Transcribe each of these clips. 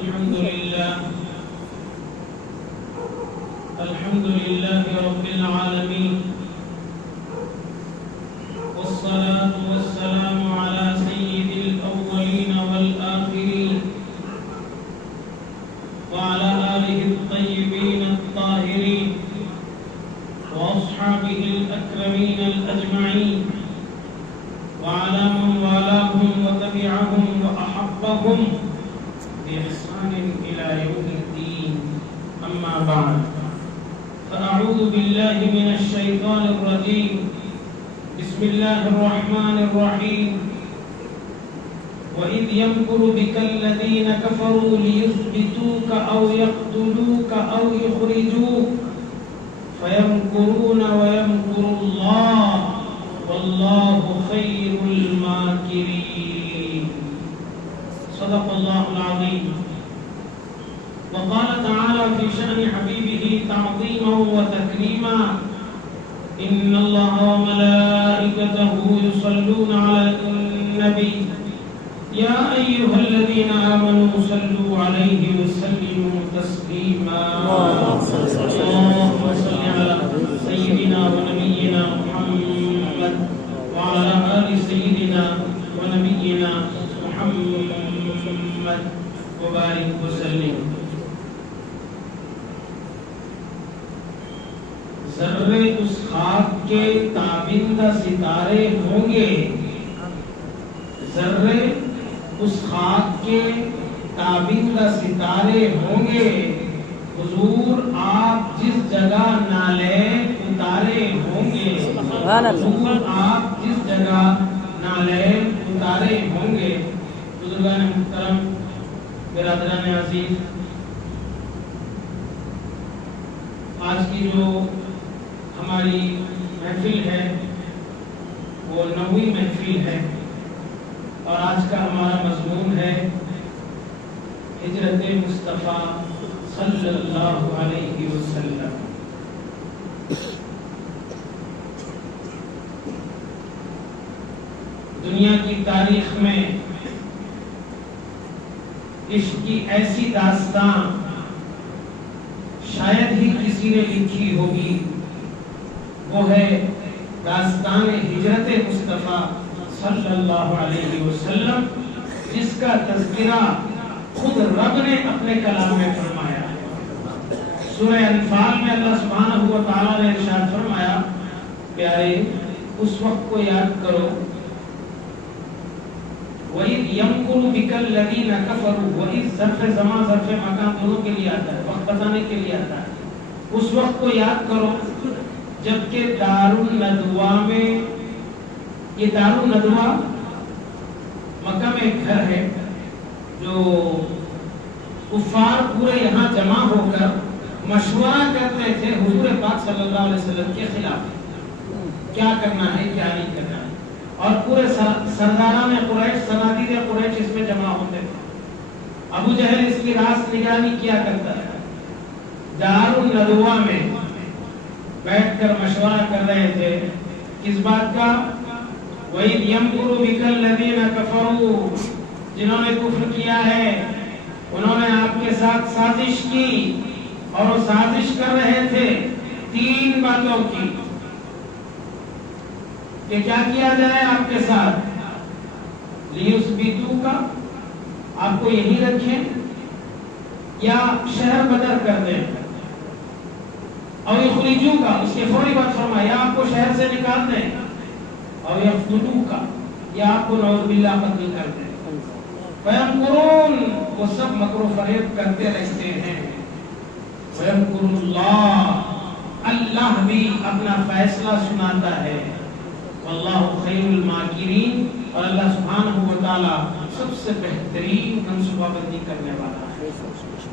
الحمد لله رب العالمين، والصلاة والسلام على سيد الأولين والآخرين وعلى آله الطيبين الطاهرين وأصحابه الأكرمين الأجمعين وعلى من والاهم وتبعهم وأحبهم بإحسان إلى يوم الدين. أما بعد، فأعوذ بالله من الشيطان الرجيم. بسم الله الرحمن الرحيم. وإذ يمكر بك الذين كفروا ليثبتوك أو يقتلوك أو يخرجوك فيمكرون ويمكر الله والله خير الماكرين. صدق الله العظيم. وقال تعالى في شأن حبيبه تعظيما وتكريما: إن الله وملائكته يصلون على النبي يا أيها الذين آمنوا صلوا عليه وسلموا تسليما. اللهم صل على سيدنا ونبينا محمد وعلى آل سيدنا ونبينا محمد وبارك وسلم. ذرے اس خاک کے تابندہ ستارے ہوں گے، ذرے اس خاک کے تابندہ ستارے ہوں گے. حضور آپ جس جگہ نالین اتارے ہوں گے، حضور آپ جس جگہ نالین اتارے ہوں گے. بزرگان محترم، برادران عزیز، آج کی جو ہماری محفل ہے وہ 9ویں محفل ہے، اور آج کا ہمارا مضمون ہے ہجرت مصطفیٰ صلی اللہ علیہ وسلم. دنیا کی تاریخ میں عشق کی ایسی داستان شاید ہی کسی نے لکھی ہوگی، وہ ہے داستان ہجرت مصطفیٰ صلی اللہ علیہ وسلم، جس کا تذکرہ خود رب نے اپنے کلام میں فرمایا. سورہ انفال میں اللہ سبحانہ و تعالیٰ نے ارشاد فرمایا: پیارے اس وقت کو یاد کرو، وَإِذْ يَمْكُرُ بِكَ الَّذِينَ كَفَرُوا. وَإِذْ ظرف زمان ظرف مکان دونوں کے لیے آتا ہے، وقت بتانے کے لیے آتا ہے. اس وقت کو یاد کرو جبکہ دارالندوا میں، یہ دارالندوا مکہ میں ایک گھر ہے جو کفار پورے یہاں جمع ہو کر مشورہ کرتے تھے حضور پاک صلی اللہ علیہ وسلم کے خلاف، کیا کرنا ہے کیا نہیں کرنا ہے. اور پورے سرداران قریش، سنادید قریش اس میں جمع ہوتے تھے. ابو جہل اس کی راست نگرانی کیا کرتا ہے. دارالندوا میں بیٹھ کر مشورہ کر رہے تھے کس بات کا؟ وَإِذْ يَمْكُرُ بِكَ الَّذِينَ كَفَرُوا. جنہوں نے کفر کیا ہے انہوں نے آپ کے ساتھ سازش کی، اور وہ سازش کر رہے تھے 3 باتوں کی کہ کیا کیا جائے آپ کے ساتھ. لِيُثْبِتُوكَ، آپ کو یہی رکھیں یا شہر بدر کر دیں. اور یخرجوک، اس کے فوری بات فرمایا یا آپ کو شہر سے نکال دیں. اور یقتلوک، یا آپ کو نعوذ باللہ قتل کر دیں. فیمکرون، وہ سب مکر و فریب کرتے رہتے ہیں. فیمکر اللہ، اللہ بھی اپنا فیصلہ سناتا ہے. واللہ خیر الماکرین، اور اللہ سبحانہ و تعالی سب سے بہترین منصوبہ بندی کرنے والا ہے.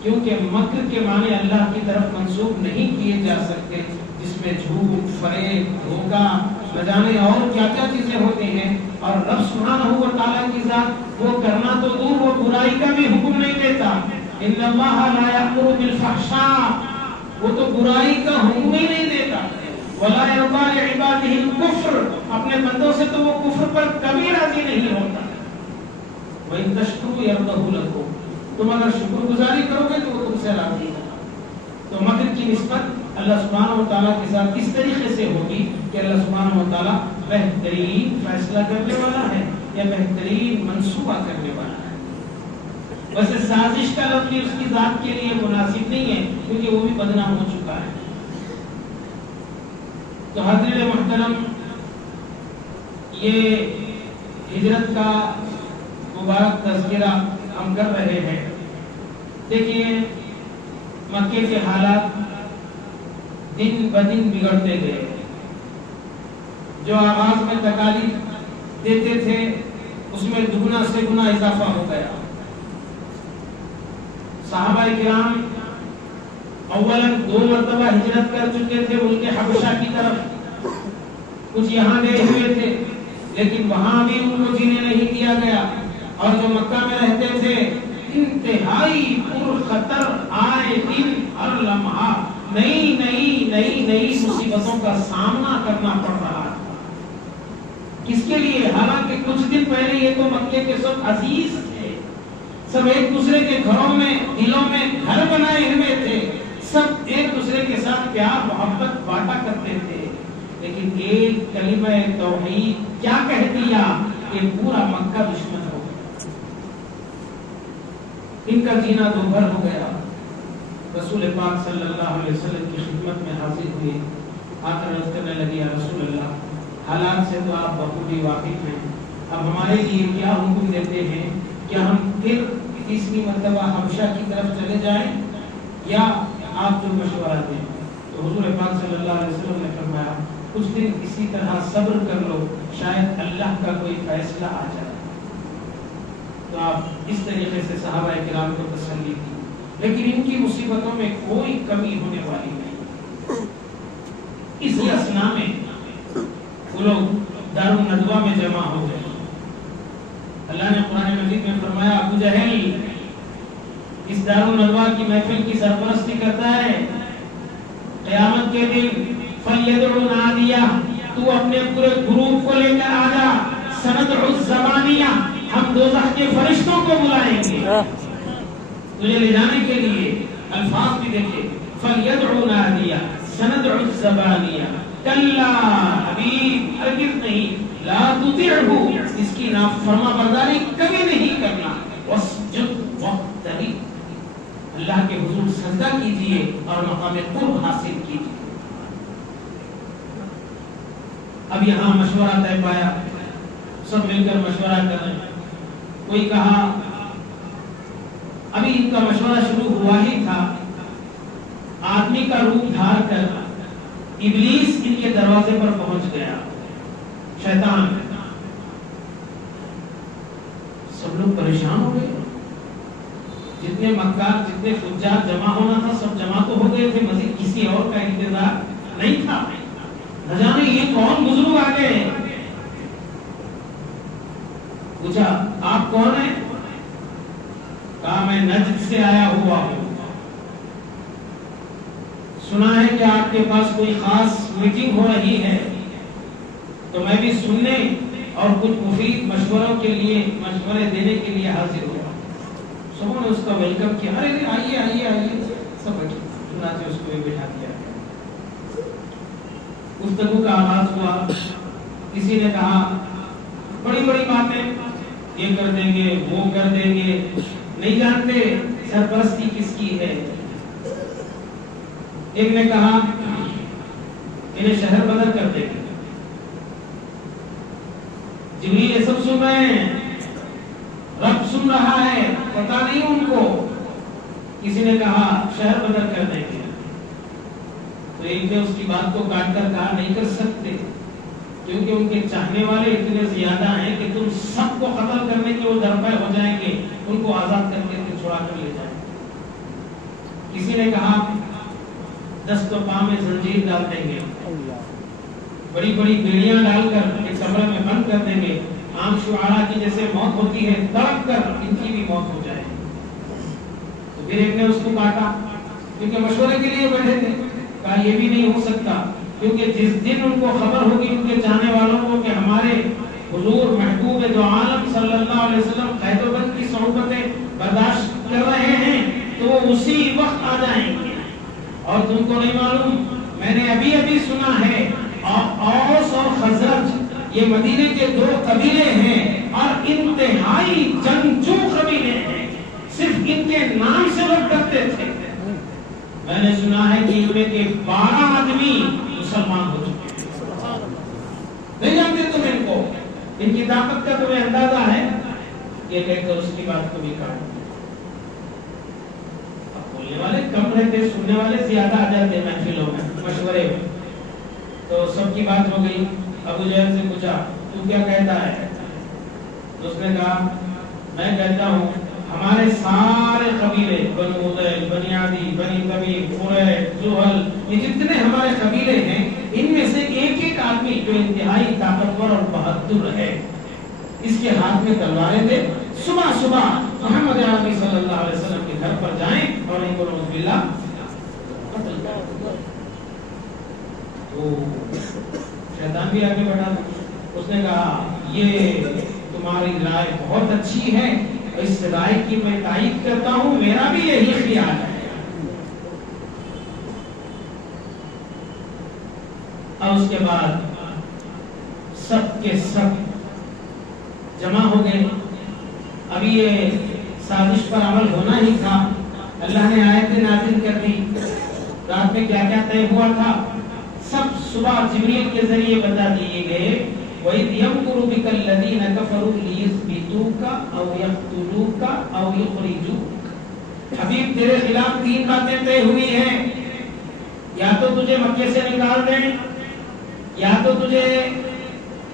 کیونکہ مکر کے معنی اللہ کی طرف منسوب نہیں کیے جا سکتے، جس میں جھوٹ، فریب، دھوکہ، نہ جانے اور کیا کیا چیزیں ہوتی ہیں. اور رب سبحانہ و تعالیٰ کی ذات وہ کرنا تو دور، وہ برائی کا بھی حکم نہیں دیتا. ان اللہ لا یأمر بالفحشاء، وہ تو برائی کا حکم ہی نہیں دیتا. ولا یرضی لعبادہ الکفر، اپنے بندوں سے تو وہ کفر پر کبھی راضی نہیں ہوتا. وَإِن تَشْكُرُوا يَرْضَهُ لَكُمْ، تم اگر شکر گزاری کرو گے تو وہ تم سے راضی ہوگا. تو مکر کی نسبت اللہ سبحانہ و تعالیٰ کے ساتھ اس طریقے سے ہوگی کہ اللہ سبحانہ و تعالیٰ بہترین فیصلہ کرنے والا ہے یا بہترین منصوبہ کرنے والا ہے. ویسے سازش کا لفظ اس کی ذات کے لیے مناسب نہیں ہے کیونکہ وہ بھی بدنام ہو چکا ہے. تو حضرت محترم، یہ ہجرت کا مبارک تذکرہ ہم کر رہے ہیں. دیکھیے مکے کے حالات دن بدن بگڑتے گئے. جو آغاز میں تکالیف دیتے تھے اس میں دگنا سے گنا اضافہ ہو گیا. صحابہ کرام اولاً 2 مرتبہ ہجرت کر چکے تھے ملک حبشہ کی طرف. کچھ یہاں گئے ہوئے تھے لیکن وہاں بھی ان کو جینے نہیں دیا گیا. اور جو مکہ میں رہتے تھے انتہائی پر خطر آئے دن ہر لمحہ نئی نئی نئی نئی مصیبتوں کا سامنا کرنا پڑ رہا تھا. کس کے لیے؟ حالانکہ کچھ دن پہلے یہ تو مکے کے سب عزیز تھے، سب ایک دوسرے کے گھروں میں دلوں میں گھر بنائے ہوئے تھے، سب ایک دوسرے کے ساتھ پیار محبت بانٹا کرتے تھے. لیکن ایک کلمہ توحید کیا کہہ دیا کہ پورا مکہ دشمن ہو گیا. ان کا جینا دوبھر ہو گیا. رسول پاک صلی اللہ علیہ وسلم کی خدمت میں حاضر ہوئے، آ کر عرض کرنے لگی، یا رسول اللہ، حالات سے تو آپ بخوبی واقف ہیں، اب ہمارے لیے کیا حکم دیتے ہیں؟ کیا ہم پھر 30ویں مرتبہ حبشہ کی طرف چلے جائیں یا آپ جو مشورہ دیں؟ تو حضور پاک صلی اللہ علیہ وسلم نے فرمایا کچھ دن اسی طرح صبر کر لو، شاید اللہ کا کوئی فیصلہ آ جائے. تو آپ اس طریقے سے صحابہ کرام کو تسلی کی. لیکن ان کی مصیبتوں میں کوئی کمی ہونے والی نہیں. اسی اثنا میں وہ لوگ دارالندوہ میں جمع ہو گئے. اللہ نے قرآن مجید میں فرمایا ابو جہل اس دارالندوہ کی محفل کی سرپرستی کرتا ہے. قیامت کے دن فَلْيَدْعُ نَادِيَهُ، تو اپنے پورے گروپ کو لے کر آجا. سَنَدْعُ الزَّبَانِيَّ، ہم دوزخ کے فرشتوں کو بلائیں گے تجھے لے جانے کے لیے. الفاظ بھی دیکھیں، فَلْيَدْعُ نَادِيَهُ سَنَدْعُ الزَّبَانِيَّ کَلَّا، حبیب ہرگز نہیں، لا تُطِعْهُ، اس کی نافرما برداری کبھی نہیں کرنا. وَاسْجُدْ وَاقْتَرِب، اللہ کے حضور سجدہ کیجئے اور مقام قرب حاصل کیجئے. اب یہاں مشورہ طے پایا، سب مل کر مشورہ کر رہے ہیں. کوئی کہا، ابھی ان کا مشورہ شروع ہوا ہی تھا، آدمی کا روپ دھار کر ابلیس ان کے دروازے پر پہنچ گیا، شیطان. سب لوگ پریشان ہو گئے. جتنے مکار جتنے فجار جمع ہونا تھا سب جمع تو ہو گئے تھے، مزید کسی اور کا انتظار نہیں تھا. نہ جانے یہ کون بزرگ آ گئے. پوچھا آپ کون ہیں؟ کہا میں نجد سے آیا ہوا ہوں، سنا ہے کہ آپ کے پاس کوئی خاص میٹنگ ہو رہی ہے تو میں بھی سننے اور کچھ مفید مشوروں کے لیے مشورے دینے کے لیے حاضر ہوا. سب نے اس کا ویلکم کیا، ارے آئیے آئیے آئیے، سب بیٹھے. چنانچہ اس کو بھی بٹھا دیا. گفتگو کا آغاز ہوا. کسی نے کہا بڑی بڑی باتیں، یہ کر دیں گے وہ کر دیں گے، نہیں جانتے سرپرستی کس کی ہے. ایک نے کہا انہیں شہر بدل کر دیں گے. جبریل یہ سب سن رہے ہیں، رب سن رہا ہے، پتا نہیں ان کو. کسی نے کہا شہر بدل کر دیں گے. تو ایک نے اس کی بات کو کاٹ کر کہا نہیں کر سکتے کیونکہ ان کے چاہنے والے اتنے زیادہ ہیں کہ تم سب کو قتل کرنے کے وہ درپے ہو جائیں گے، ان کو آزاد کر کے چھڑا کر لے جائیں. کسی نے کہا دست و پاؤں میں زنجیر ڈال دیں گے، بڑی بڑی بیڑیاں ڈال کر ایک کمرے میں بند کر دیں گے. عام شعراء کی جیسے موت ہوتی ہے تڑپ کر ان کی بھی موت ہو جائے. تو پھر ایک نے اس کو کاٹا کیونکہ مشورے کے لیے بیٹھے تھے. کہا یہ بھی نہیں ہو سکتا کیونکہ جس دن ان کو خبر ہوگی ان کے چاہنے والوں کو کہ ہمارے حضور محبوب دو عالم صلی اللہ علیہ وسلم قید و بند کی صحبتیں برداشت کر رہے اسی وقت آ جائیں گے. اور تم کو نہیں معلوم، میں نے ابھی ابھی سنا ہے اوس اور خزرج یہ مدینے کے دو قبیلے ہیں اور انتہائی جنگجو قبیلے ہیں. صرف ان کے نام سے لوگ ڈرتے تھے. میں نے سنا ہے کہ ان میں کے 12 آدمی مسلمان ہو چکے ہیں. نہیں جانتے تم ان کو؟ ان کی طاقت کا تمہیں اندازہ ہے؟ یہ کہہ کر اس کی بات کو بھی کہا. بولنے والے کم رہتے، سننے والے زیادہ آ جاتے محفلوں میں مشورے میں. تو سب کی بات ہو گئی. ابو جہل سے پوچھا تو کیا کہتا ہے؟ تو اس نے کہا میں کہتا ہوں ہمارے سارے قبیلے بنو ادیل، بنی عدی، بنی تمیم، قریش، زحل، یہ جتنے ہمارے قبیلے ہیں ان میں سے ایک ایک آدمی جو انتہائی طاقتور اور بہادر ہے اس کے ہاتھ میں تلواریں دے، صبح صبح محمد عربی صلی اللہ علیہ وسلم کے گھر پر جائیں اور ان کو نعوذ باللہ قتل کریں. تو شیطان بھی آگے بڑھا. اس نے کہا یہ تمہاری رائے بہت اچھی ہے، اس رائے کی میں تائید کرتا ہوں، میرا بھی یہی خیال ہے. اور اس کے بعد سب کے سب جمع ہو گئے. ابھی یہ سازش پر عمل ہونا ہی تھا. اللہ نے آیت نازل کر دی. رات میں کیا کیا طے ہوا تھا سب صبح جبریل کے ذریعے بتا دیے گئے. وَإِذْ يَمْكُرُ بِكَ الَّذِينَ كَفَرُوا لِيُثْبِتُوكَ أَوْ يَقْتُلُوكَ أَوْ يُخْرِجُوكَ. حبیب تیرے خلاف 3 باتیں طے ہوئی ہیں. یا تو تجھے مکے سے نکال دیں، یا تو تجھے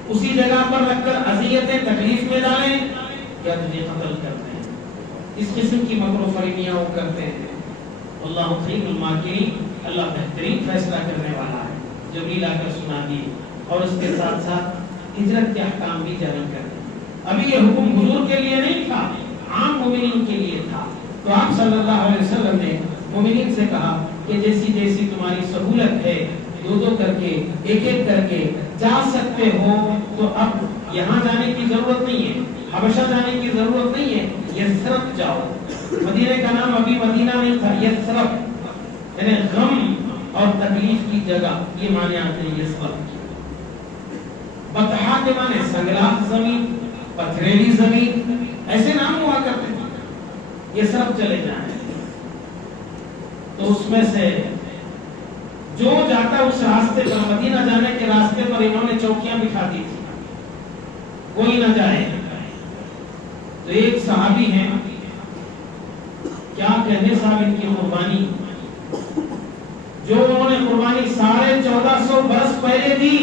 اسی جگہ پر رکھ کر اذیتیں تکلیف میں ڈالیں، یا تجھے قتل کر دیں. اس قسم کی مکر و فریبیاں وہ کرتے ہیں. اللہ خیر الماکرین، اللہ بہترین فیصلہ کرنے والا ہے. جبریل آ کر سنا دیے اور اس کے ساتھ ساتھ ہجرت کے احکام بھی جاری کر دیے. ابھی یہ حکم حضور کے لیے نہیں تھا، عام مومنین کے لیے تھا. تو آپ صلی اللہ علیہ وسلم نے مومنین سے کہا کہ جیسی جیسی تمہاری سہولت ہے 2 کر کے، ایک کر کے جا سکتے ہو. تو اب یہاں جانے کی ضرورت نہیں ہے، حبشہ جانے کی ضرورت نہیں ہے، یثرب جاؤ. مدینہ کا نام ابھی مدینہ نہیں تھا، یثرب یعنی غم اور تکلیف کی جگہ، یہ معنی آتے ہیں یثرب. بطحا کے معنی سنگلاخ زمین، پتھریلی زمین، ایسے نام ہوا کرتے تھے. یثرب چلے جائیں. تو اس میں سے جو جاتا اس راستے پر، مدینہ جانے کے راستے پر انہوں نے چوکیاں بٹھا دی تھی، کوئی نہ جائے. تو ایک صحابی ہیں، کیا کہنے صاحب ان کی قربانی، جو انہوں نے قربانی 1450 برس پہلے دی،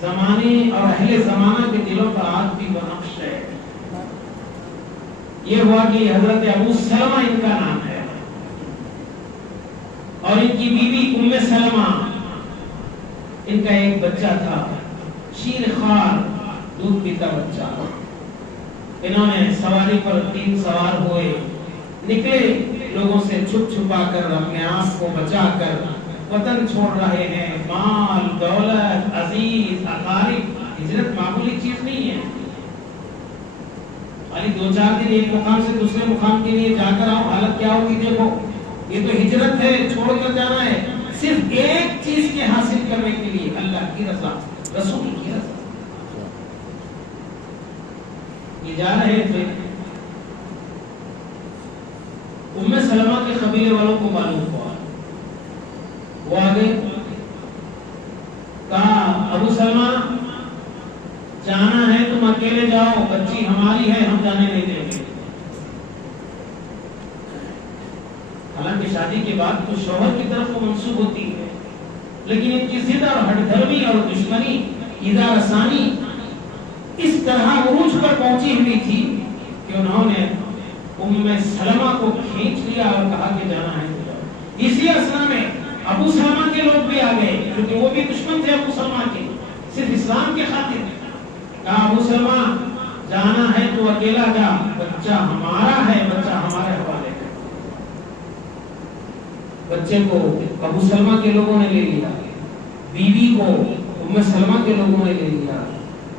زمانے اور اہل زمانہ کے دلوں پر آج بھی بنقش ہے. یہ ہوا کہ حضرت ابو سلمہ ان کا نام ہے اور ان کی بیوی ام سلمہ، ان کا ایک بچہ تھا شیر خوار، دودھ پیتا بچہ. انہوں نے سواری پر 3 سوار ہوئے، نکلے لوگوں سے چھپ چھپا کر، اپنے آپ کو بچا کر وطن چھوڑ رہے ہیں. مال، دولت، عزیز، اقارب. ہجرت معمولی چیز نہیں ہے. خالی 2-4 دن ایک مقام سے دوسرے مقام کے لیے جا کر آؤ، حالت کیا ہوگی دیکھو. یہ تو ہجرت ہے، چھوڑ کر جانا ہے صرف ایک چیز کے حاصل کرنے کے لیے، اللہ کی رضا، رسول کی رضا. یہ جا رہے تھے. ام سلمہ کے قبیلے والوں کو معلوم ہوا، وہ آگے کہا ابو سلمہ جانا ہے تم اکیلے جاؤ، بچی ہماری ہے، ہم جانے نہیں دیں گے. حالانکہ شادی کے بعد تو شوہر کی طرف منسوب ہوتی ہے، لیکن ان کی ضد اور ہٹ دھرمی اور دشمنی، ایذا رسانی اس طرح عروج پر پہنچی ہوئی تھی کہ انہوں نے ام سلمہ کو کھینچ لیا اور کہا کہ جانا ہے. اسی اثنا میں ابو سلمہ کے لوگ بھی آ گئے، کیونکہ وہ بھی دشمن تھے ابو سلمہ کے، صرف اسلام کے خاطر. کہا ابو سلمہ جانا ہے تو اکیلا جا، بچہ ہمارا ہے، بچہ ہمارے حوالے ہے. بچے کو ابو سلمہ کے لوگوں نے لے لیا، بیوی کو ام سلمہ کے لوگوں نے لے لیا.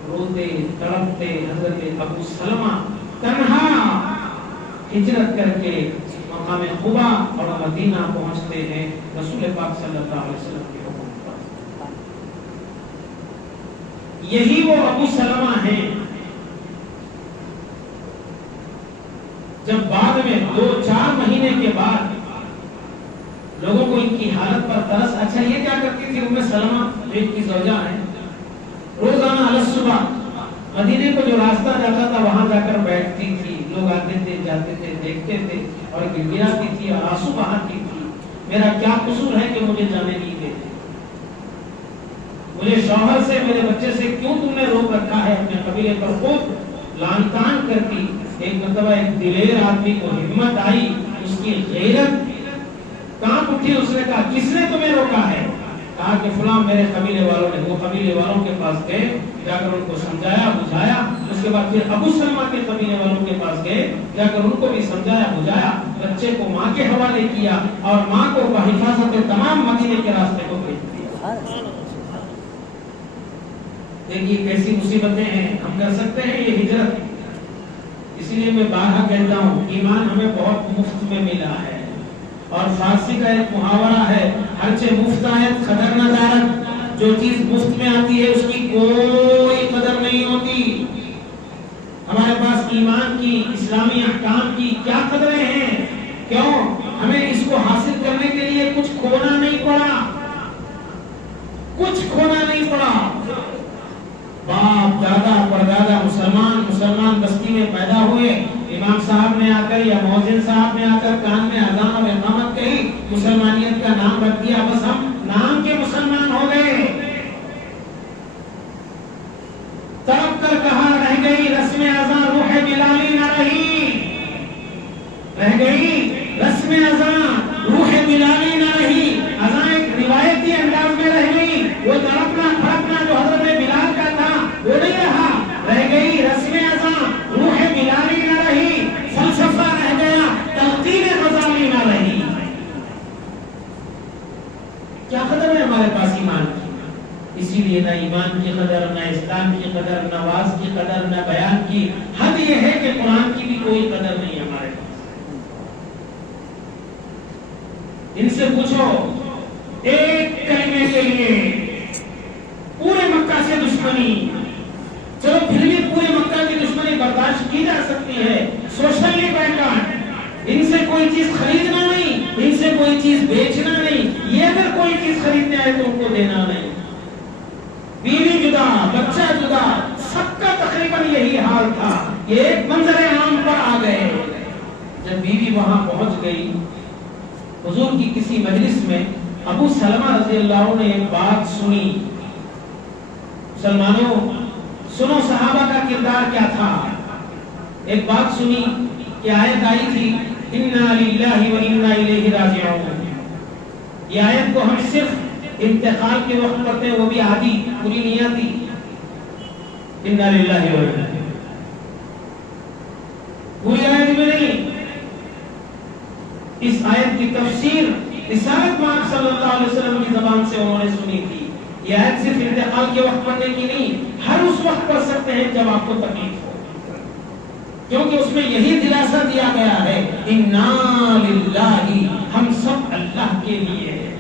روتے تڑپتے حضرت ابو سلمہ تنہا ہجرت کر کے مقام قبا اور مدینہ پہنچتے ہیں رسول پاک صلی اللہ علیہ وسلم کے حکم پر۔ یہی وہ ابو سلمہ ہیں جب بعد میں 2-4 مہینے کے بعد لوگوں کو ان کی حالت پر ترس، اچھا یہ کیا کرتی تھی ام سلمہ جو ان کی زوجہ ہیں، روزانہ علی صبح مدینے کو جو راستہ جاتا تھا وہاں جا کر بیٹھتی تھی، لوگ آتے تھے جاتے تھے دیکھتے تھے اور گڑگڑاتی تھی اور آنسو بہاتی تھی، میرا کیا قصور ہے کہ مجھے جانے نہیں دیتے، مجھے شوہر سے میرے بچے سے کیوں تم نے روک رکھا ہے اپنے قبیلے پر۔ خود لان تان کرتی۔ ایک مرتبہ ایک دلیر آدمی کو ہمت آئی، اس کی غیرت کانپ اٹھی، اس نے کہا کس نے تمہیں روکا ہے؟ کہا کہ فلاں میرے قبیلے والوں نے۔ وہ قبیلے والوں کے پاس گئے، جا کر ان کو سمجھایا بجھایا، اس کے بعد پھر ابو سلمہ کے قبیلے والوں کے پاس گئے، جا کر ان کو بھی سمجھایا بجھایا، بچے کو ماں کے حوالے کیا اور ماں کو بحفاظت تمام مدینے کے راستے کو بھیج دیا۔ دیکھیے کیسی مصیبتیں ہیں، ہم کر سکتے ہیں یہ ہجرت؟ اسی لیے میں بارہا کہتا ہوں ایمان ہمیں بہت مفت میں ملا ہے، اور فارسی کا ایک محاورہ ہے، ہرچہ مفت آیت قدر نہ دارت، جو چیز مفت میں آتی ہے اس کی کوئی قدر نہیں ہوتی۔ ہمارے پاس ایمان کی، اسلامی احکام کی کیا قدریں ہیں؟ کیوں؟ ہمیں اس کو حاصل کرنے کے لیے کچھ کھونا نہیں پڑا، کچھ کھونا نہیں پڑا۔ باپ دادا پردادا مسلمان بستی میں پیدا ہوئے، امام صاحب نے آ کر یا مؤذن صاحب نے آ کر کان میں اذان اور اقامت کہی، مسلمانیت کا نام رکھ دیا، بس ہم نام کے مسلمان ہو گئے۔ تڑپ کر کہا رہ گئی رسم اذان روح بلالی نہ رہی، رہ گئی رسم اذان روح بلالی نہ رہی۔ اذان ایک روایتی انداز میں رہ گئی، وہ تڑپنا پھڑکنا جو حضرت بلال کا تھا وہ نہیں رہا، رہ گئی رسم اذان روح بلالی نہ رہی، فلسفہ رہ گیا تلقین غزالی نہ رہی۔ کیا قدر ہے ہمارے پاس ایمان کی؟ اسی لیے نہ ایمان کی قدر، نہ اسلام کی قدر، نہ واز کی قدر، نہ بیان کی، حد یہ ہے کہ قرآن کی بھی کوئی قدر نہیں ہمارے پاس۔ ان سے پوچھو ایک کلمے کے لیے پورے مکہ سے دشمنی، چلو پھر بھی پورے مکہ کی دشمنی برداشت کی جا سکتی ہے، سوشلی بائیکاٹ، ان سے کوئی چیز خریدنا نہیں، ان سے کوئی چیز بیچنا نہیں، یہ اگر کوئی چیز خریدنے آئے تو ان کو دینا نہیں، بیوی جدا بچہ جدا، سب کا تقریباً یہی حال تھا۔ یہ ایک منظر عام پر آ گئے۔ جب بیوی وہاں پہنچ گئی، حضور کی کسی مجلس میں ابو سلمہ رضی اللہ عنہ نے ایک بات سنی۔ مسلمانوں سنو صحابہ کا کردار کیا تھا۔ ایک بات سنی کہ آیت آئی تھی انا للہ و انا الیہ راجعون، یہ آیت کو ہم صرف انتقال کے وقت پڑھتے ہیں، وہ بھی آدھی پوری نہیں آتی، انا للہ و انا، پوری آیت میں نہیں۔ اس آیت کی تفسیر رسالت پاک صلی اللہ علیہ وسلم کی زبان سے انہوں نے سنی تھی۔ یہ آیت صرف انتقال کے وقت پڑھنے کی نہیں، ہر اس وقت پڑھ سکتے ہیں جب آپ کو تکلیف ہو، کیونکہ اس میں یہی دلاسا دیا گیا ہے انا للہ، ہم سب اللہ کے لیے ہیں۔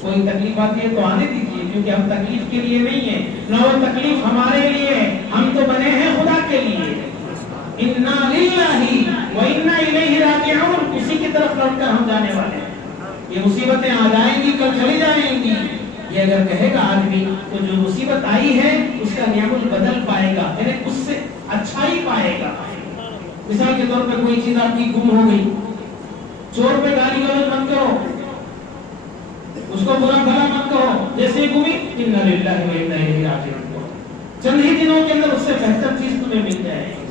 کوئی تکلیف آتی ہے تو آنے دیجیے، کیونکہ ہم تکلیف کے لیے نہیں ہیں، نہ وہ تکلیف ہمارے لیے ہے، ہم تو بنے ہیں خدا کے لیے۔ انا للہ و انا الیہ راجعون، اسی کی طرف لوٹ کر ہم جانے والے ہیں۔ یہ مصیبتیں آ جائیں گی، کل چلی جائیں گی، یہ اگر کہے گا آدمی تو جو مصیبت آئی ہے اس کا نعم البدل پائے گا، یعنی اس سے اچھائی پائے گا۔ مثال کے طور پہ کوئی چیز آپ کی گم ہو گئی، چور پہ گالی گلوچ مت کرو، اس کو برا بھلا مت کہو، جیسے ہی گمی انا للہ و انا الیہ راجعون، چند ہی دنوں کے اندر اس سے بہتر چیز تمہیں مل جائے گی۔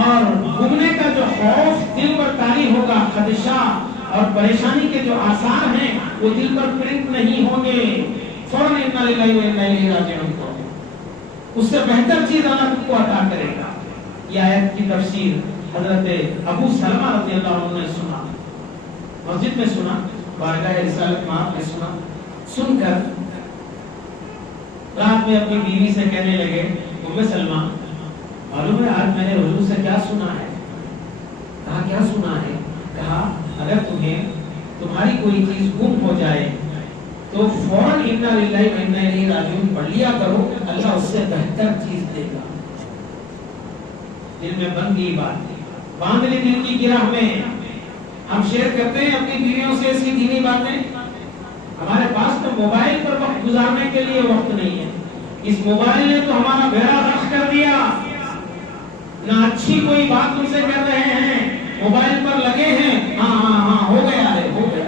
اور گمنے کا جو خوف دل پر طاری ہوگا، خدشہ اور پریشانی کے جو آثار ہیں وہ دل پر پرنٹ نہیں ہوں گے، فوراً انا للہ و انا الیہ راجعون کو اس سے بہتر چیز اللہ کو عطا کرے گا۔ یہ آیت کی تفسیر حضرت ابو سلمہ رضی اللہ عنہ نے سنا، مسجد میں سنا، بارگاہ رسالت میں آپ نے سنا، سن کر رات میں اپنی بیوی سے کہنے لگے ام سلمہ معلوم ہے آج میں نے حضور سے کیا سنا ہے؟ کہا کیا سنا ہے؟ کہا ہیں تمہاری کوئی چیز گم ہو جائے تو فوراً انا للہ و انا الیہ راجعون پڑھ لیا کرو، اللہ اس سے بہتر چیز دے گا۔ دل میں بن گئی بات، باندھ لی دل کی گرہ میں۔ ہم شیئر کرتے ہیں اپنی بیویوں سے ایسی دینی باتیں، ہمارے پاس تو موبائل پر وقت گزارنے کے لیے وقت نہیں ہے۔ اس موبائل نے تو ہمارا بیڑا غرق کر دیا، نہ اچھی کوئی بات ان سے کر رہے ہیں، موبائل پر لگے ہیں، ہاں ہاں ہاں ہو گیا ہے، ہو گیا،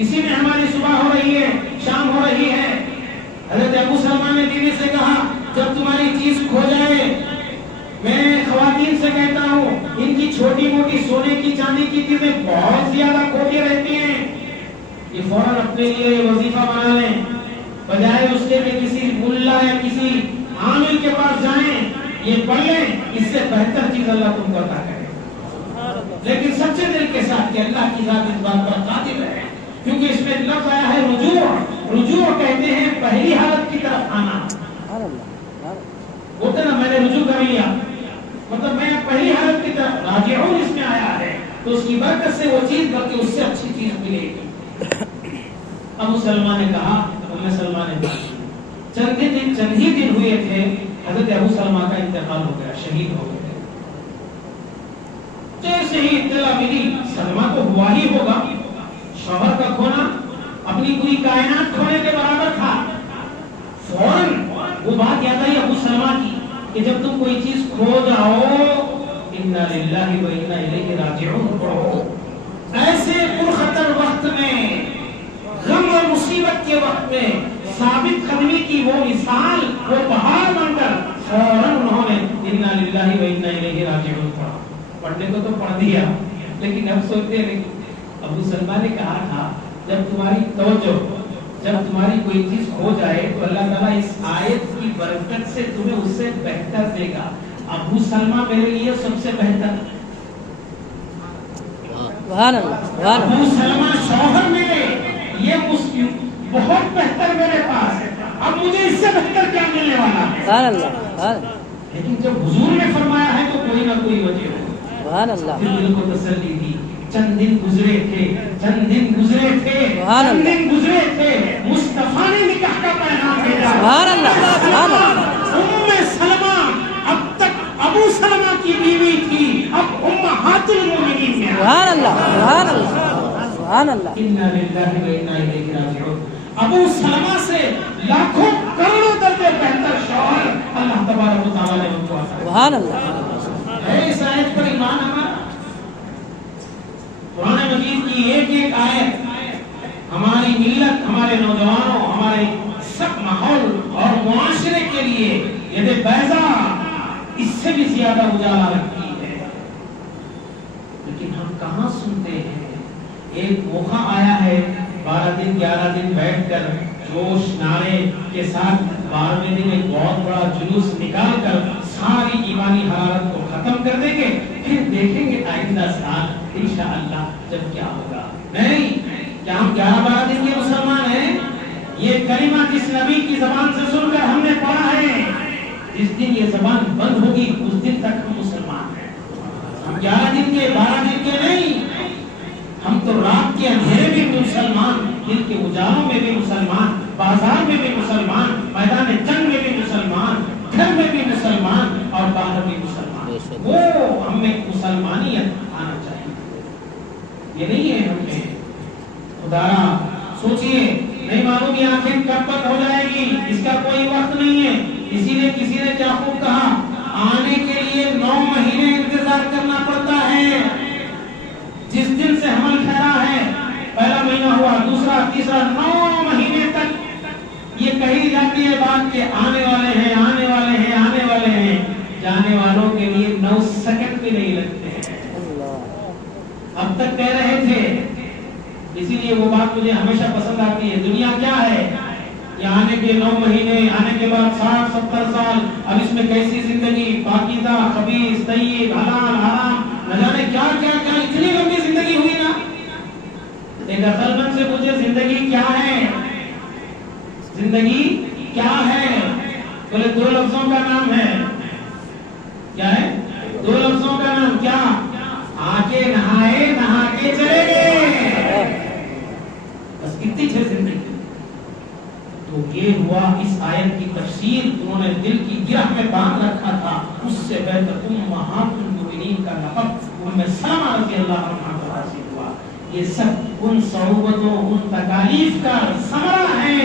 اسی میں ہماری صبح ہو رہی ہے، شام ہو رہی ہے۔ حضرت ابو سلمہ نے بیوی سے کہا جب تمہاری چیز کھو جائے، میں خواتین سے کہتا ہوں ان کی چھوٹی موٹی سونے کی چاندی کی چیزیں بہت زیادہ کھوتی رہتی ہیں، یہ فوراً اپنے لیے وظیفہ بنا لیں، بجائے اس کے کہ کسی ملا یا کسی عامل کے پاس جائیں، یہ پڑھ لیں، اس سے بہتر چیز اللہ تم کو عطا کرے گا۔ لیکن سچے دل کے ساتھ کہ اللہ کی ذات اس بات پر قادر ہے، کیونکہ اس میں لفظ آیا ہے رجوع۔ رجوع کہتے ہیں پہلی حالت کی طرف آنا، ہوتا نا میں نے رجوع کر لیا، مطلب میں پہلی حالت کی طرف راجعون اس میں آیا ہے، تو اس کی برکت سے وہ چیز بلکہ اس سے اچھی چیز ملے گی۔ ابو سلمہ نے کہا، ام سلمہ نے کہا چند ہی دن ہوئے تھے حضرت ابو سلمہ کا انتقال ہو گیا، شہید ہو گئے۔ جیسے ہی اطلاع ملی سلمہ تو ہوا ہی ہوگا، شوہر کا کھونا اپنی پوری کائنات کھونے کے برابر تھا۔ فوراً وہ بات یاد آئی ابو سلمہ کی کہ جب تم کوئی چیز کھو جاؤ انا للہ و انا الیہ راجعون پڑھو۔ ایسے پرخطر وقت میں، غم اور مصیبت کے وقت میں ثابت قدمی کی وہ مثال، وہ پہاڑ بن کر فوراً انہوں نے انا للہ و انا الیہ راجعون پڑھا۔ پڑھنے کو تو پڑھ دیا، لیکن اب سوچتے ہیں ابو سلمہ نے کہا تھا جب تمہاری توجہ، جب تمہاری کوئی چیز کھو جائے تو اللہ تعالیٰ اس آیت کی برکت سے تمہیں اس سے بہتر دے گا۔ ابو سلمہ میرے لیے سب سے بہتر، ابو سلمہ شوہر میرے یہ بہت بہتر میرے پاس ہے، اب مجھے اس سے بہتر کیا ملنے والا ہے؟ لیکن جب حضور نے فرمایا ہے تو کوئی نہ کوئی وجہ ہو، دل کو تسلی دی۔ چند دن گزرے تھے، چند دن گزرے تھے، چند دن گزرے تھے، مصطفیٰ نے نکاح کا پیغام بھیجا۔ ام سلمہ اب تک ابو سلمہ کی بیوی تھی، اب امہات المومنین میں انا للہ و انا الیہ راجعون۔ ابو سلمہ سے لاکھوں کروڑوں درجے بہتر شوہر اللہ تبارک و تعالیٰ نے ان کو عطا کیا۔ ہے اس آیت پر ایمان ہمارا؟ قرآن مجید کی ایک ایک آیت ہماری ملت، ہمارے نوجوانوں، ہمارے سب ماحول اور معاشرے کے لیے یہ بیضا اس سے بھی زیادہ اجالا رکھتی ہے، لیکن ہم کہاں سنتے ہیں؟ ایک موقع آیا ہے 12 دن 11 دن بیٹھ کر جوش نعرے کے ساتھ 12ویں دن ایک بہت بڑا جلوس نکال کر ساری ایمانی حرارت کو ختم کر دیں گے، پھر دیکھیں گے آئندہ سال انشاءاللہ جب کیا ہوگا۔ نہیں، کیا ہم 11-12 دن کے مسلمان ہیں؟ یہ کلمہ جس نبی کی زبان سے سن کر ہم نے پڑھا ہے، جس دن یہ زبان بند ہوگی اس دن تک ہم مسلمان ہیں۔ ہم 11 دن کے 12 دن کے نہیں، ہم تو رات کے اندھیرے میں بھی مسلمان، دن کے اجالوں میں بھی مسلمان، بازار میں بھی مسلمان، میدان جنگ میں بھی مسلمان، گھر میں بھی مسلمان اور باہر بھی مسلمان۔ وہ ہم میں مسلمانیت آنا چاہیے، یہ نہیں ہے ہم میں خدارا سوچئے نہیں معلوم یہ آخر کب تک ہو جائے گی، اس کا کوئی وقت نہیں ہے۔ اسی لیے کسی نے کیا خوب کہا، آنے کے لیے 9 مہینے انتظار کرنا پڑتا ہے۔ جس دن سے حمل ٹھہرا ہے، پہلا مہینہ ہوا، دوسرا، تیسرا، 9 مہینے تک یہ کہی جاتی ہے بات کہ آنے والے ہیں، آنے والے ہیں، آنے والے ہیں۔ جانے والوں کے لیے 9 سیکنڈ بھی نہیں لگتے ہیں، اب تک کہہ رہے تھے۔ اسی لیے وہ بات مجھے ہمیشہ پسند آتی ہے، دنیا کیا ہے، یہ آنے کے 9 مہینے، آنے کے بعد 60-70 سال، اب اس میں کیسی زندگی، پاکیزہ، خبیث، طیب، حلال، حرام، نہ جانے کیا کیا کیا، اتنی لمبی زندگی ہوئی نا۔ ایک عقل مند سے پوچھے زندگی کیا ہے، زندگی کیا ہے؟ بولے 2 لفظوں کا نام ہے۔ کیا ہے؟ 2 لفظوں کا نام، کیا؟ آ کے نہائے، نہا ہوا اس آیت کی تفسیر انہوں نے دل کی گرہ میں باندھ رکھا تھا، اس سے بہتر امہات المؤمنین کا لقب ام سلمہ رضی اللہ عنہا کو حاصل ہوا۔ یہ سب ان صعوبتوں، ان تکالیف کا ثمرہ ہے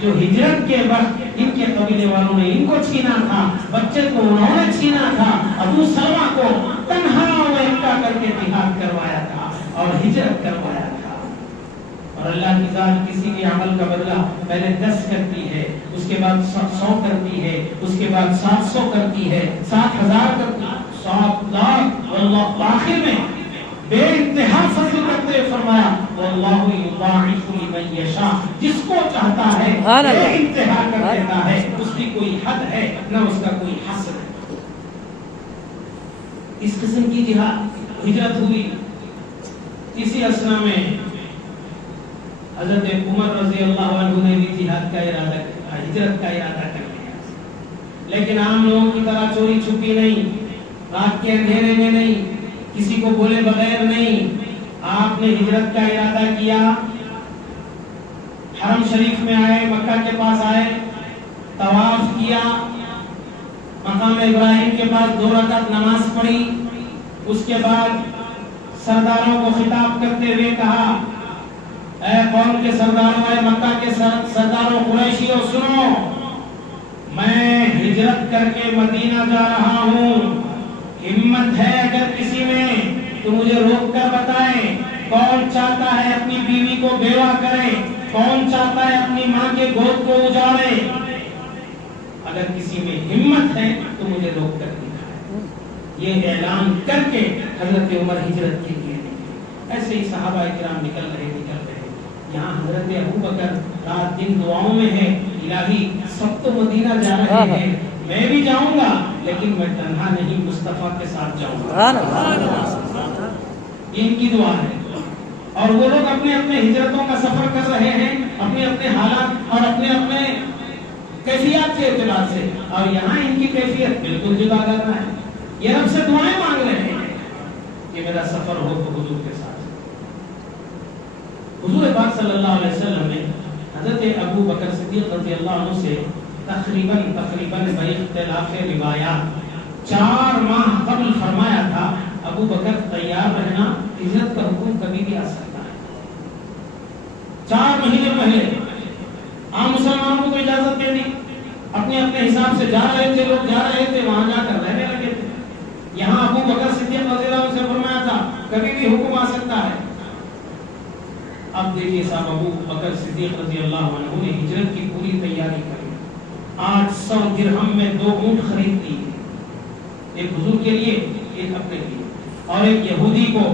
جو ہجرت کے وقت ان کے قبیلے والوں نے ان کو چھینا تھا، بچے کو انہوں نے چھینا تھا، ابو سلمہ کو تنہا و یکتا کر کے جہاد کروایا تھا اور ہجرت کروایا تھا۔ اور اللہ کی ذات کسی کے عمل کا بدلہ پہلے 10 کرتی ہے، اس کے بعد 100 کرتی ہے، اس کے بعد 700 کرتی ہے، 7000 کرتی ہے، 7 لاکھ، واللہ آخر میں بے انتہا فضل کرتے ہوئے فرمایا واللہ یضاعف لمن یشاء، جس کو چاہتا ہے بے انتہا کر دیتا ہے، اس کی کوئی حد ہے نہ اس کا کوئی حصر ہے۔ اس قسم کی جہاد ہجرت ہوئی۔ اسی اسنا میں حضرت عمر رضی اللہ عنہ نے بھی جہاد کا ارادہ کیا، ہجرت کا ارادہ کر لیا، لیکن عام لوگوں کی طرح چوری چھپی نہیں، رات کے اندھیرے میں نہیں، کسی کو بولے بغیر نہیں، آپ نے ہجرت کا ارادہ کیا، حرم شریف میں آئے، مکہ کے پاس آئے، طواف کیا، مقام ابراہیم کے پاس 2 رکعت نماز پڑھی، اس کے بعد سرداروں کو خطاب کرتے ہوئے کہا اے قوم کے سرداروں، اے مکہ کے سرداروں، قریشیوں، سنو، میں ہجرت کر کے مدینہ جا رہا ہوں، ہمت ہے اگر کسی میں تو مجھے روک کر بتائیں، کون چاہتا ہے اپنی بیوی کو بیوہ کرے، کون چاہتا ہے اپنی ماں کے گود کو اجاڑے، اگر کسی میں ہمت ہے تو مجھے روک کر دکھائے۔ یہ اعلان کر کے حضرت عمر ہجرت کے لیے نکلے۔ ایسے ہی صحابہ کرام نکل رہے۔ یہاں حضرت ابو بکر رات دن دعاؤں میں ہے، الہی سب تو مدینہ جا رہے ہیں، میں بھی جاؤں گا لیکن میں تنہا نہیں، مصطفیٰ کے ساتھ جاؤں گا۔ ان کی دعا ہے۔ اور وہ لوگ اپنے اپنے ہجرتوں کا سفر کر رہے ہیں، اپنے اپنے حالات اور اپنے اپنے کیفیات کے اعتبار سے، اور یہاں ان کی کیفیت بالکل جدا کر رہا ہے۔ یہ رب سے دعائیں مانگ رہے ہیں کہ میرا سفر ہو تو حضور کے ساتھ۔ حضور پاک صلی اللہ علیہ وسلم نے حضرت ابو بکر صدیق رضی اللہ عنہ سے تقریباً باختلاف روایات 4 ماہ قبل فرمایا تھا ابو بکر تیار رہنا، ہجرت کا حکم کبھی بھی آ سکتا ہے۔ 4 مہینے پہلے عام مسلمانوں کو تو اجازت دے دی، اپنے اپنے حساب سے جا رہے تھے، لوگ جا رہے تھے، وہاں جا کر رہنے لگے تھے۔ یہاں ابو بکر صدیق رضی اللہ عنہ سے فرمایا تھا کبھی بھی حکم آ سکتا ہے۔ اب دیکھیے صاحب، ابو بکر صدیق رضی اللہ عنہ نے ہجرت کی پوری تیاری کری، 800 درہم میں 2 اونٹ خرید لی، ایک حضور کے لیے، ایک اپنے لیے، اور ایک یہودی کو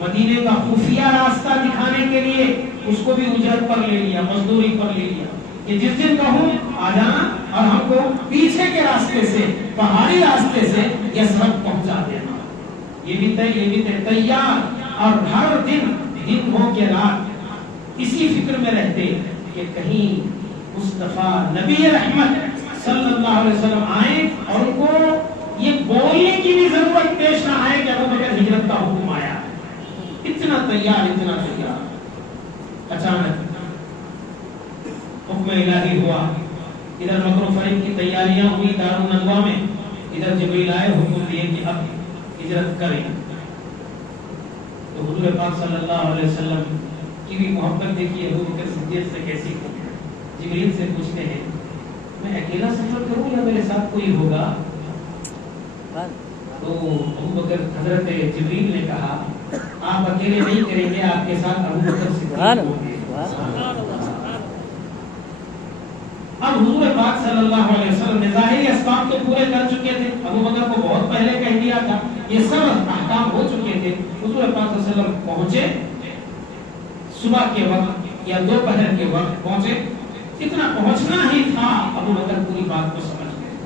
مدینے کا خفیہ راستہ دکھانے کے لیے اس کو بھی اجرت پر لے لیا، مزدوری پر لے لیا کہ جس دن کہوں آ جانا اور ہم کو پیچھے کے راستے سے، پہاڑی راستے سے یثرب پہنچا دینا۔ یہ بھی تیار، اور ہر دن ہو کے رات اسی فکر میں رہتے کہ کہیں مصطفیٰ نبی رحمت صلی اللہ علیہ وسلم آئیں اور ان کو یہ بولنے کی بھی ضرورت پیش نہ آئے کہ ابو بکر ہجرت کا حکم آیا۔ اتنا تیار۔ اچانک حکم الہی ہوا، ادھر مکر و فریب کی تیاریاں ہوئی دار الندوہ میں، ادھر جبریل آئے، حکم دیے کہ اب ہجرت کریں۔ تو حضور پاک صلی اللہ علیہ وسلم کی بھی محبت دیکھیے ابو بکر صدیق سے کیسی ہو۔ جبریل سے پوچھتے ہیں میں اکیلا سفر کروں یا میرے ساتھ کوئی ہوگا؟ تو ابو بکر، حضرت جبریل نے کہا آپ اکیلے نہیں کریں گے، آپ کے ساتھ ابو بکر صدیق ہوں گے۔ اب حضور پاک صلی اللہ علیہ وسلم نے ظاہری اسباب تو پورے کر چکے تھے، ابو بکر کو بہت پہلے کہہ دیا تھا، یہ سب احکام ہو چکے تھے۔ حضور پاک صلی اللہ علیہ وسلم پہنچے، صبح کے وقت یا دوپہر کے وقت پہنچے، اتنا پہنچنا ہی تھا، ابو بکر پوری بات کو سمجھ گئے،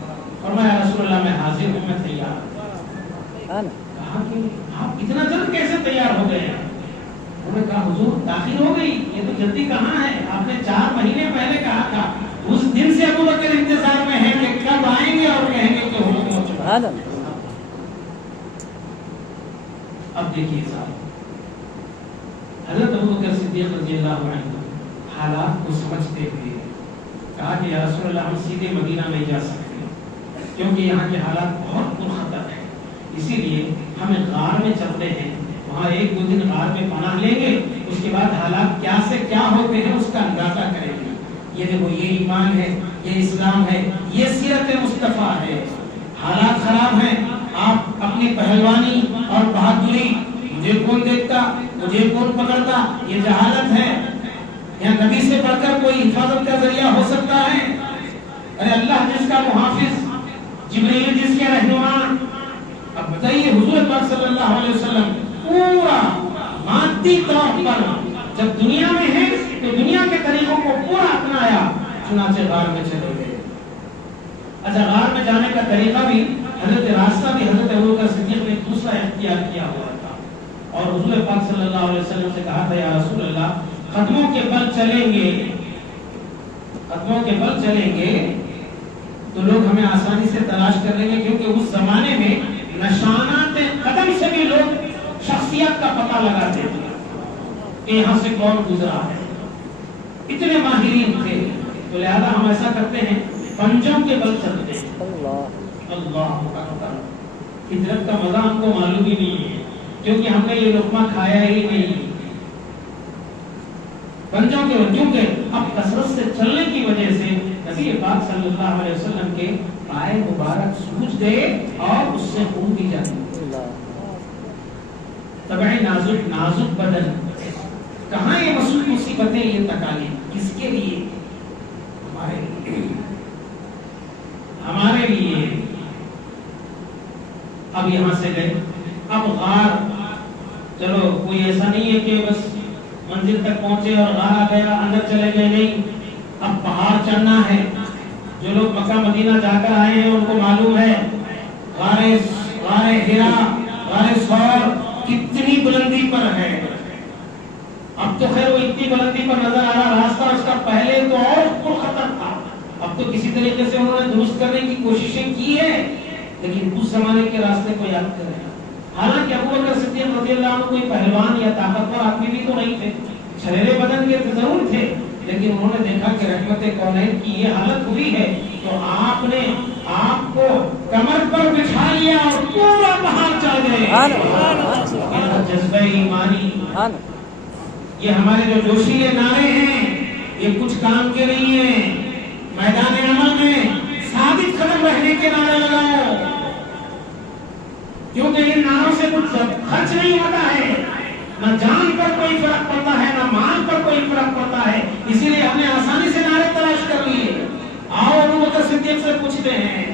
فرمایا رسول اللہ میں حاضر ہوں، میں تیار ہوں۔ کہا کہ آپ اتنا جلد کیسے تیار ہو گئے ہیں؟ انہوں نے کہا حضور داخل ہو گئی، یہ تو جلدی کہاں ہے، آپ نے 4 مہینے پہلے کہا تھا۔ اس دن سے ابو بکر انتظار میں ہیں کہ کب آئیں گے اور کہیں گے کہ حکم ہو چکا۔ اب دیکھیے صاحب، حضرت ابو بکر صدیق رضی اللہ عنہ حالات کو سمجھتے ہوئے کہا کہ یا رسول اللہ ہم سیدھے مدینہ نہیں جا سکتے کیونکہ یہاں کے حالات بہت پرخطر ہیں، اسی لیے ہمیں غار میں چلتے ہیں، وہاں 1-2 دن غار میں پناہ لیں گے، اس کے بعد حالات کیا سے کیا ہوتے ہیں اس کا اندازہ کریں گے۔ یہ دیکھو، یہ ایمان ہے، یہ اسلام ہے، یہ سیرت مصطفیٰ ہے۔ حالات خراب ہیں، آپ اپنی پہلوانی اور بہادری، مجھے کون دیکھتا، مجھے کون پکڑتا، یہ جہالت ہے۔ یا نبی سے بڑھ کر کوئی حفاظت کا ذریعہ ہو سکتا ہے؟ ارے اللہ جس کا محافظ، جبریل جس کے رہنما۔ اب بتائیے حضور پاک صلی اللہ علیہ وسلم پورا مادی طور پر جب دنیا میں ہے تو دنیا کے طریقوں کو پورا اپنایا، چنانچہ غار میں چلے گئے۔ اچھا، غار میں جانے کا طریقہ بھی، حضرت راستہ بھی حضرت ابوبکر صدیق نے دوسرا اختیار کیا ہوا تھا، اور حضور پاک صلی اللہ علیہ وسلم سے کہا تھا یا رسول اللہ قدموں کے بل چلیں گے، قدموں کے بل چلیں گے تو لوگ ہمیں آسانی سے تلاش کر لیں گے، کیونکہ اس زمانے میں نشانات قدم سے بھی لوگ شخصیت کا پتہ لگاتے تھے کہ یہاں سے کون گزرا ہے، اتنے ماہرین تھے۔ تو لہذا ہم ایسا کرتے ہیں، پنجوں کے بل چلتے ہیں۔ اللہ اکبر، ہجرت کا مزہ ہم کو معلوم ہی نہیں ہے، کیونکہ ہم نے یہ لقمہ کھایا ہی نہیں۔ پنجوں کے وجوں کے اب کثرت سے چلنے کی وجہ سے نبی پاک صلی اللہ علیہ وسلم کے پائے مبارک سوج گئے اور اس سے خون بھی جاتی۔ طبعی نازک بدن، کہاں یہ مصیبتیں، یہ تکالیف کس کے لیے؟ ہمارے لیے۔ اب یہاں سے گئے، اب غار، چلو کوئی ایسا نہیں ہے کہ بس منزل تک پہنچے اور غار آ گیا اندر چلے گئے، نہیں، اب پہاڑ چڑھنا ہے۔ جو لوگ مکہ مدینہ جا کر آئے ہیں ان کو معلوم ہے غار ہرا، غار ثور کتنی بلندی پر ہے۔ اب تو خیر وہ اتنی بلندی پر نظر آ رہا، راستہ اس کا پہلے تو اور پرخطر تھا، اب تو کسی طریقے سے انہوں نے درست کرنے کی کوششیں کی ہے، لیکن اس زمانے کے راستے کو یاد کریں۔ حالانکہ ابوبکر صدیق رضی اللہ عنہ کوئی پہلوان یا طاقتور آدمی بھی تو نہیں تھے، چھریرے بدن کے ضرور تھے، لیکن انہوں نے دیکھا کہ رحمت کونین کی یہ حالت ہوئی ہے تو آپ نے آپ کو کمر پر بٹھا لیا اور پورا پہاڑ چڑھ گئے۔ جذبہ ایمانی، یہ ہمارے جو جوشیلے نعرے ہیں یہ کچھ کام کے نہیں ہیں، میدان عمل میں ثابت قدم رہنے کے نعرے لگاؤ، کیونکہ ان نعروں سے کچھ خرچ نہیں ہوتا ہے، نہ جان پر کوئی فرق پڑتا ہے نہ مال پر کوئی فرق پڑتا ہے، اسی لیے ہم نے آسانی سے نعرے تلاش کر لیے۔ آؤ ابوبکر صدیق سے پوچھتے ہیں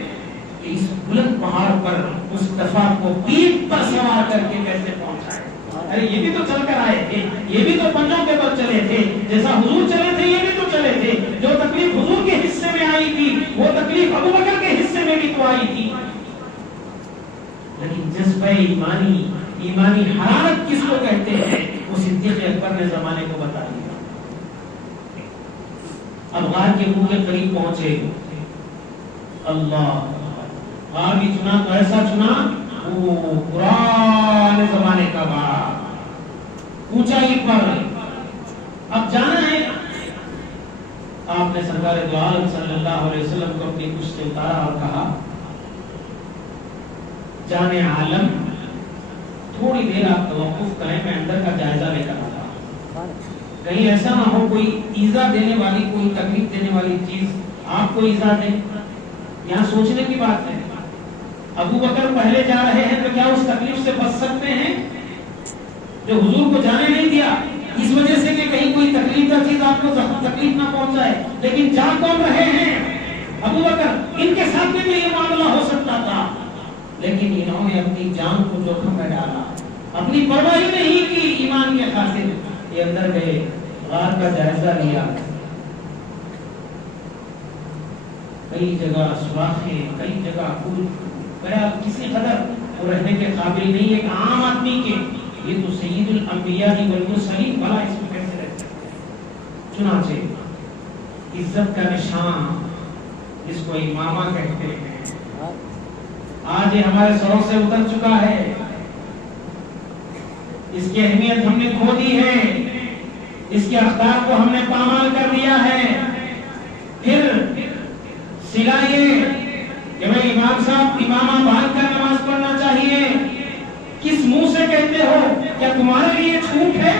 کہ اس بلند پہاڑ پر مصطفیٰ کو پیٹھ پر سوار کر کے کیسے پہنچائے؟ ارے یہ بھی تو چل کر آئے تھے، یہ بھی تو پنجوں کے بل چلے تھے، جیسا حضور چلے تھے یہ بھی تو چلے تھے، جو تکلیف حضور کے حصے میں آئی تھی وہ تکلیف ابوبکر کے حصے میں بھی تو آئی تھی۔ لیکن جذبہ ایمانی حرارت کس کو کہتے ہیں وہ صدیق اکبر نے زمانے کو بتا دیا۔ اب غار کے منہ کے قریب پہنچے، اللہ، غار بھی چنا تو ایسا چنا وہ پرانے زمانے کا غار، اونچائی پر۔ اب جانا ہے، آپ نے سرکار دو عالم صلی اللہ علیہ وسلم کو اپنی کچھ سے اتارا اور کہا جانے عالم تھوڑی دیر آپ توقف کریں، میں اندر کا جائزہ لے کر آتا، کہیں ایسا نہ ہو کوئی ایذا دینے والی، کوئی تکلیف دینے والی چیز آپ کو ایذا دے۔ یہاں سوچنے کی بات ہے، ابوبکر پہلے جا رہے ہیں تو کیا اس تکلیف سے بچ سکتے ہیں جو حضور کو جانے نہیں دیا، اس وجہ سے کہ کہیں کوئی تکلیف کا چیز آپ کو تکلیف نہ پہنچائے؟ لیکن جا کون رہے ہیں؟ ابوبکر، ان کے ساتھ بھی یہ معاملہ ہو سکتا تھا، لیکن انہوں نے اپنی جان کو جوخم میں ڈالا، اپنی پرواہی نہیں کی ایمان کے خاطر۔ یہ اندر گئے، غار کا جائزہ لیا، کئی جگہ سوراخیں، کئی جگہ کسی قدر وہ رہنے کے قابل نہیں ہے کہ عام آدمی کے، یہ تو سید الانبیاء والمرسلین، بھلا اس میں کیسے رہتے ہیں؟ چنانچہ عزت کا نشان جس کو امامہ کہتے ہیں آج یہ ہمارے سروں سے اتر چکا ہے، اس کی اہمیت ہم نے کھو دی ہے، اس کے اقدار کو ہم نے پامال کر دیا ہے۔ پھر سلا یہ کہ بھائی امام صاحب امامہ باندھ کر نماز پڑھنا چاہیے، کس منہ سے کہتے ہو؟ کیا تمہارے لیے چھوٹ ہے؟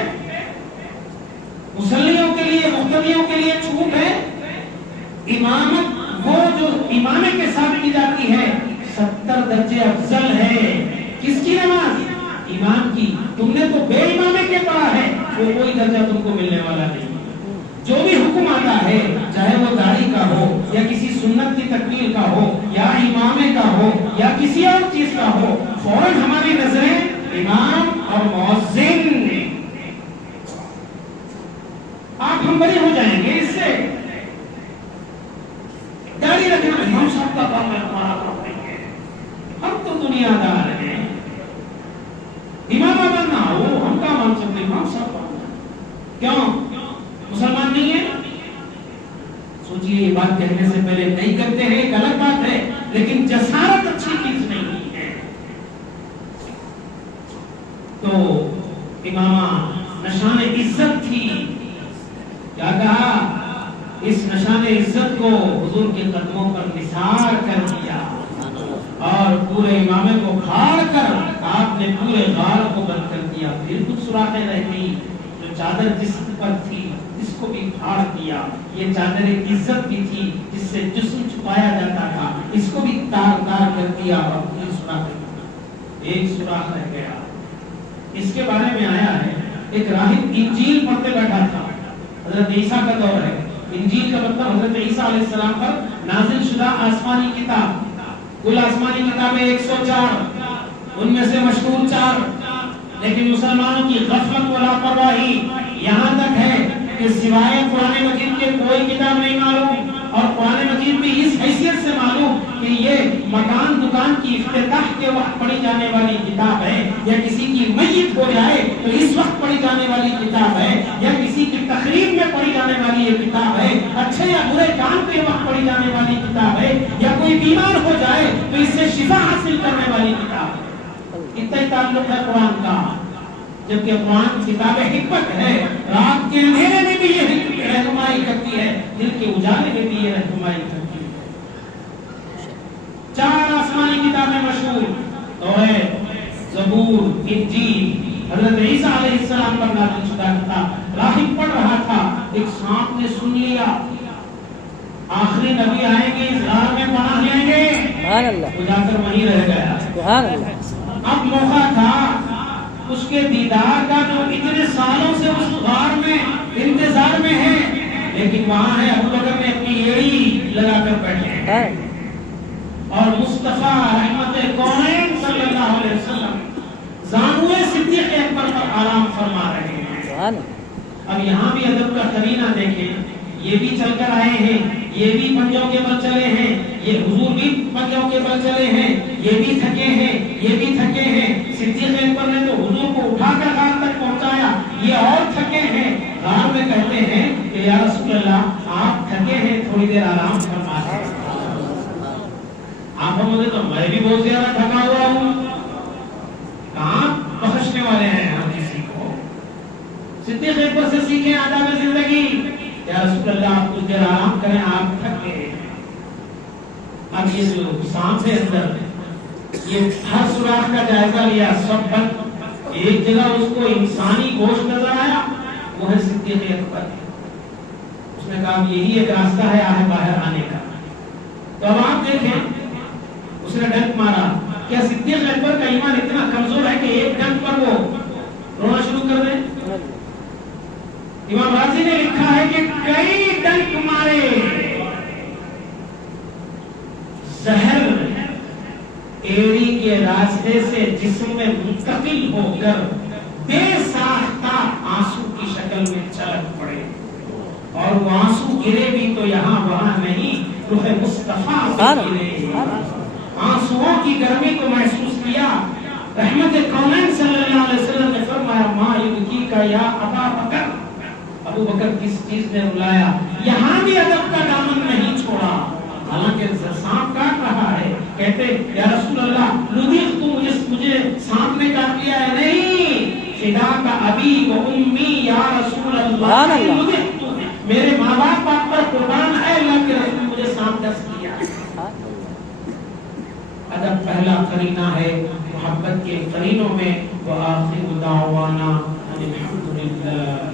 مصلیوں کے لیے، مقتدیوں کے لیے چھوٹ ہے؟ امامت وہ جو امامے کے ساتھ کی جاتی ہے 70 درجے افضل ہے۔ کس کی نماز؟ امام کی۔ تم نے تو بے امامے کے پڑھا ہے، وہ کوئی درجہ تم کو ملنے والا نہیں۔ جو بھی حکم آتا ہے، چاہے وہ داڑھی کا ہو یا کسی سنت کی تکمیل کا ہو یا امامے کا ہو یا کسی اور چیز کا ہو، فوراً ہماری نظریں امام اور مؤذن۔ آپ ہم بری ہو جائیں گے اس سے۔ داڑھی رکھنا امام صاحب کا کام ہے، ہمارا کام نہیں ہے۔ ہم تو دنیا دار ہیں، امامہ بننا وہ ہم کا مان سکتے، امام صاحب بننا کیوں؟ مسلمان نہیں ہے؟ سوچئے یہ بات کہنے سے پہلے نہیں کرتے ہیں، ایک الگ بات ہے، لیکن جسارت اچھی چیز نہیں ہے۔ تو امامہ نشان عزت تھی، کیا کہا؟ اس نشان عزت کو حضور کے قدموں پر نثار کر دیا اور پورے امامے کو پھاڑ کر آپ نے پورے غار کو بند کر دیا۔ پھر کچھ سوراخیں رہ گئی، جو چادر جس پر تھی اس کو بھی پھاڑ دیا۔ یہ چادر عزت بھی تھی جس سے جسم چھپایا جاتا تھا، اس کو بھی تار تار کر دیا اور پوری سوراخ، ایک سوراخ رہ گیا۔ اس کے بارے میں آیا ہے، ایک راہب انجیل پڑھتے بیٹھا تھا، حضرت عیسیٰ کا دور ہے۔ انجیل کا مطلب حضرت عیسیٰ علیہ السلام پر نازل شدہ آسمانی کتاب۔ کل آسمانی کتابیں 104، ان میں سے مشہور 4، لیکن مسلمانوں کی غفلت و لاپرواہی یہاں تک ہے کہ سوائے قرآن مجید کے کوئی کتاب نہیں معلوم، اور قرآن مجید بھی اس حیثیت سے معلوم کہ یہ مکان دکان کی افتتاح کے وقت پڑھی جانے والی کتاب ہے، یا کسی کی میت ہو جائے تو اس وقت پڑھی جانے والی کتاب ہے، یا کسی کی تقریب میں پڑھی جانے والی یہ کتاب ہے، اچھے یا برے کام کے وقت پڑھی جانے والی کتاب ہے، یا کوئی بیمار ہو جائے تو اس سے شفا حاصل کرنے والی کتاب ہے۔ اتنا ہی تعلق ہے قرآن کا، جبکہ قرآن کتاب حکمت ہے، رات کے اندھیرے میں بھی یہ رہنمائی کرتی ہے، دل کے اجالے میں بھی یہ رہنمائی کرتی ہے۔ 4 آسمانی کتابیں مشہور، توریت، زبور، انجیل، حضرت عیسیٰ علیہ السلام پر نازل شدہ کتاب۔ راہب پڑھ رہا تھا، ایک سانپ نے سن لیا، آخری نبی آئیں گے اس غار میں پناہ لیں گے، سبحان اللہ، وہ جا کر وہیں رہ گیا، سبحان اللہ۔ اب موقع تھا اس کے دیدار کا، جو اتنے سالوں سے اس غار میں انتظار میں ہے، لیکن وہاں ہے ابو بکر نے اپنی ایڑی لگا کر بیٹھے ہیں، اور مصطفیٰ رحمت کونین صلی اللہ علیہ وسلم زانوئے صدیق اکبر پر آرام فرما رہے ہیں۔ اب یہاں بھی ادب کا قرینہ دیکھیں، یہ بھی چل کر آئے ہیں، یہ بھی پنجوں کے بل چلے ہیں، یہ حضور بھی پنجوں کے بل چلے ہیں، یہ بھی تھکے ہیں، یہ بھی تھکے ہیں۔ صدیق اکبر نے تو حضور کو اٹھا کر غار تک پہنچایا، یہ اور تھکے ہیں۔ غار میں کہتے ہیں کہ یا رسول اللہ آپ تھکے ہیں، تھوڑی دیر آرام فرما لیں۔ آپ مجھے تو میں بھی بہت زیادہ تھکا ہوا ہوں، کہاں بخشنے والے ہیں ہم کسی کو؟ صدیق اکبر سے سیکھیں آداب زندگی، یا رسول اللہ آپ کچھ دیر آرام کریں، آپ تھک گئے۔ اب یہ جو سانپ ہے اندر، یہ ہر سوراخ کا جائزہ لیا، سب بند، ایک جگہ اس کو انسانی گوشت نظر آیا، وہ ہے صدیق اکبر۔ اس نے کہا یہی ایک راستہ ہے آہ باہر آنے کا۔ تو اب آپ دیکھیں، اس نے ڈنک مارا، کیا صدیق اکبر کا ایمان اتنا کمزور ہے کہ ایک ڈنک پر وہ رونا شروع کر دیں؟ امام راضی نے لکھا ہے کہ کئی ڈنک مارے، زہر ایڑی کے راستے سے جسم میں منتقل ہو کر بے ساختہ آنسو کی شکل میں چھلک پڑے، اور وہ آنسو گرے بھی تو یہاں وہاں نہیں، روح مصطفیٰ پہ گرے۔ آنسوؤں کی گرمی کو محسوس کیا۔ رحمت کونین صلی اللہ علیہ وسلم نے فرمایا ما یبکی کا یا ابا بکر، ابو بکر کس چیز نے رلایا؟ یہاں بھی ادب کا دامن نہیں چھوڑا، حالانکہ سانپ کاٹ رہا ہے، کہتے یا رسول اللہ لدیخ تو مجھے سانپ نے کاٹ لیا ہے؟ نہیں، فدا کا ابی و امی یا رسول اللہ، میرے ماں باپ آپ پر قربان ہے، اللہ کے پہلا قرینہ ہے محبت کے قرینوں میں. وآخر دعوانا الحمدللہ.